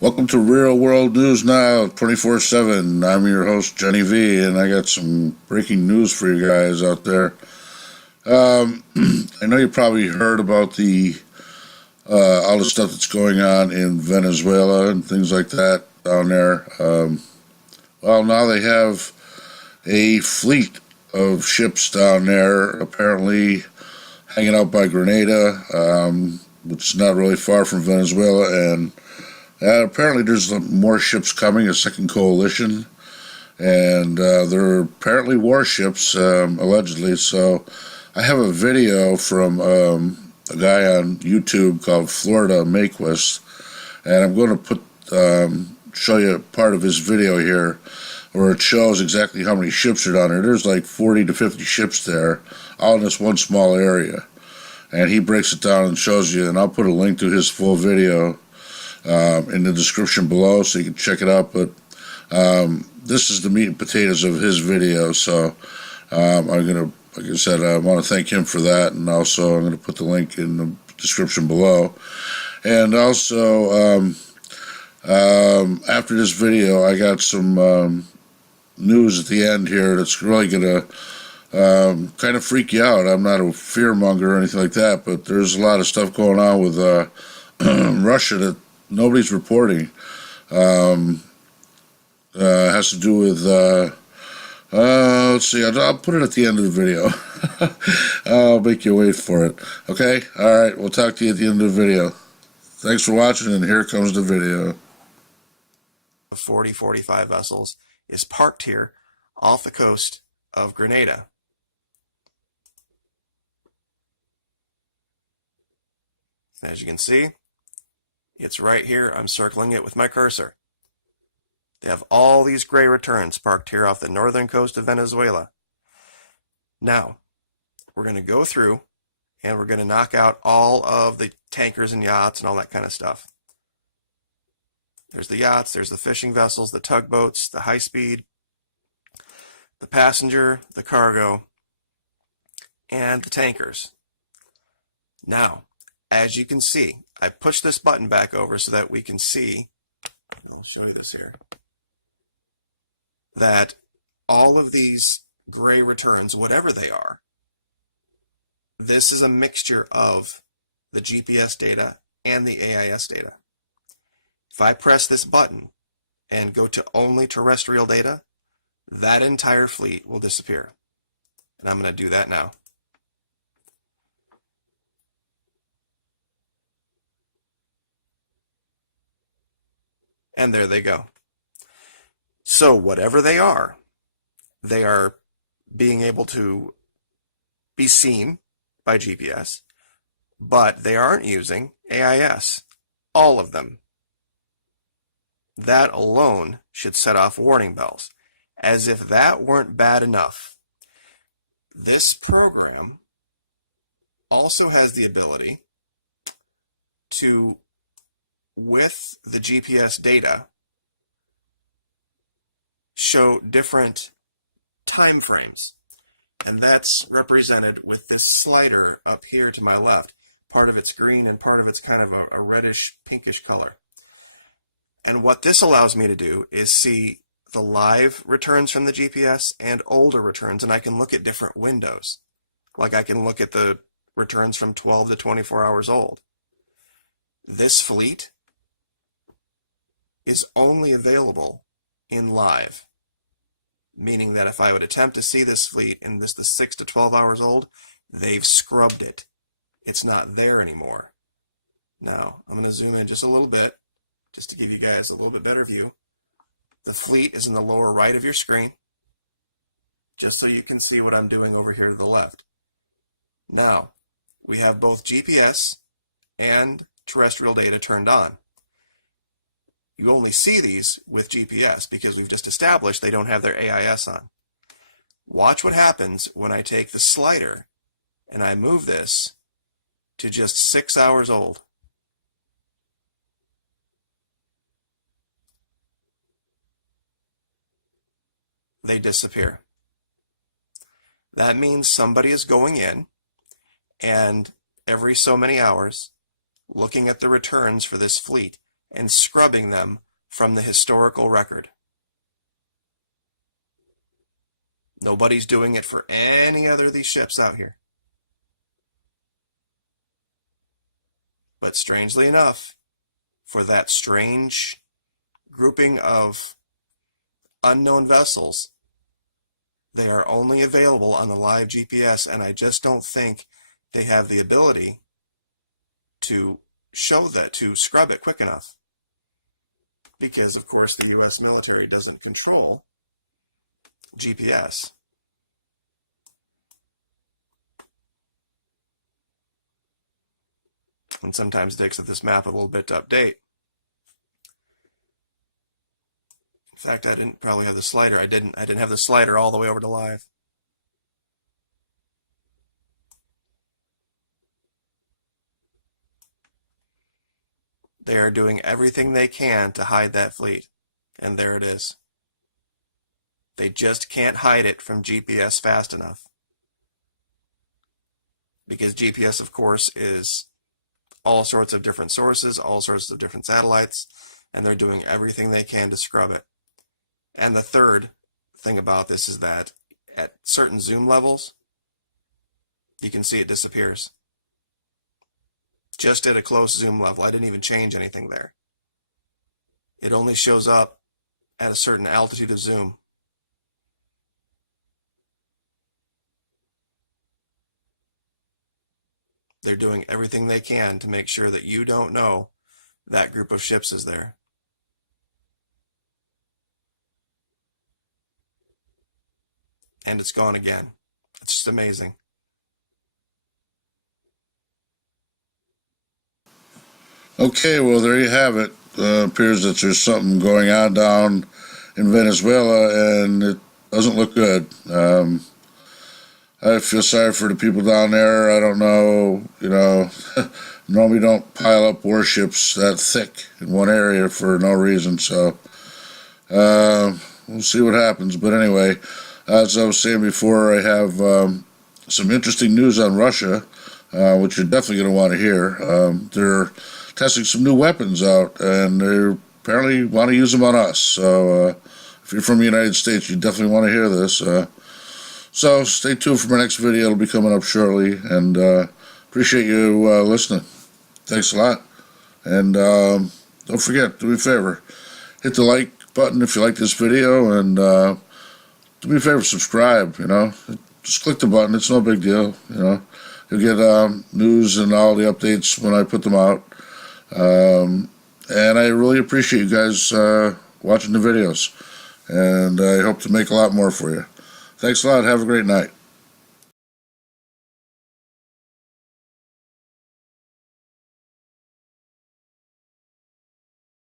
Welcome to Real World News Now 24/7. I'm your host, Jenny V, and I got some breaking news for you guys out there. I know you probably heard about the all the stuff that's going on in Venezuela and things like that down there. Well, now they have a fleet of ships down there, apparently hanging out by Grenada, which is not really far from Venezuela, and apparently, there's more ships coming, a second coalition, and they're apparently warships, allegedly. So, I have a video from a guy on YouTube called Florida Maquis, and I'm going to show you part of his video here, where it shows exactly how many ships are down there. There's like 40 to 50 ships there, all in this one small area, and he breaks it down and shows you. And I'll put a link to his full video in the description below, so you can check it out. But this is the meat and potatoes of his video, so I'm gonna, like I said, I want to thank him for that, and also I'm gonna put the link in the description below. And also, after this video, I got some news at the end here that's really gonna kind of freak you out. I'm not a fearmonger or anything like that, but there's a lot of stuff going on with Russia that nobody's reporting. Has to do with, let's see, I'll put it at the end of the video. I'll make you wait for it. Okay? Alright, we'll talk to you at the end of the video. Thanks for watching, and here comes the video. 45 vessels is parked here off the coast of Grenada. As you can see, it's right here. I'm circling it with my cursor. They have all these gray returns parked here off the northern coast of Venezuela. Now, we're going to go through and we're going to knock out all of the tankers and yachts and all that kind of stuff. There's the yachts, there's the fishing vessels, the tugboats, the high-speed, the passenger, the cargo, and the tankers. Now, as you can see, I push this button back over so that we can see, I'll show you this here, that all of these gray returns, whatever they are, this is a mixture of the GPS data and the AIS data. If I press this button and go to only terrestrial data, that entire fleet will disappear. And I'm going to do that now. And there they go. So whatever they are being able to be seen by GPS, but they aren't using AIS, all of them. That alone should set off warning bells. As if that weren't bad enough, this program also has the ability to, with the GPS data, show different time frames. And that's represented with this slider up here to my left. Part of it's green and part of it's kind of a reddish pinkish color. And what this allows me to do is see the live returns from the GPS and older returns, and I can look at different windows. Like I can look at the returns from 12 to 24 hours old. This fleet is only available in live, meaning that if I would attempt to see this fleet and this is 6 to 12 hours old, they've scrubbed it. It's not there anymore. Now, I'm going to zoom in just a little bit, just to give you guys a little bit better view. The fleet is in the lower right of your screen, just so you can see what I'm doing over here to the left. Now, we have both GPS and terrestrial data turned on. You only see these with GPS because we've just established they don't have their AIS on. Watch what happens when I take the slider and I move this to just 6 hours old. They disappear. That means somebody is going in and every so many hours looking at the returns for this fleet and scrubbing them from the historical record. Nobody's doing it for any other of these ships out here. But strangely enough, for that strange grouping of unknown vessels, they are only available on the live GPS, and I just don't think they have the ability to show that, to scrub it quick enough. Because, of course, the U.S. military doesn't control GPS. And sometimes it takes this map a little bit to update. In fact, I didn't probably have the slider. I didn't have the slider all the way over to live. They are doing everything they can to hide that fleet. And there it is. They just can't hide it from GPS fast enough. Because GPS, of course, is all sorts of different sources, all sorts of different satellites, and they're doing everything they can to scrub it. And the third thing about this is that at certain zoom levels, you can see it disappears. Just at a close zoom level. I didn't even change anything there. It only shows up at a certain altitude of zoom. They're doing everything they can to make sure that you don't know that group of ships is there. And it's gone again. It's just amazing. Okay, well, there you have it. Appears that there's something going on down in Venezuela, and it doesn't look good. I feel sorry for the people down there. I don't know, normally don't pile up warships that thick in one area for no reason, so we'll see what happens. But anyway, as I was saying before, I have some interesting news on Russia, which you're definitely going to want to hear. They're testing some new weapons out, and they apparently want to use them on us. So if you're from the United States, you definitely want to hear this. So stay tuned for my next video. It'll be coming up shortly, and appreciate you listening. Thanks a lot. And don't forget, do me a favor, hit the like button if you like this video, and do me a favor, subscribe. Just click the button. It's no big deal. You'll get news and all the updates when I put them out. And I really appreciate you guys watching the videos, and I hope to make a lot more for you. Thanks a lot. Have a great night.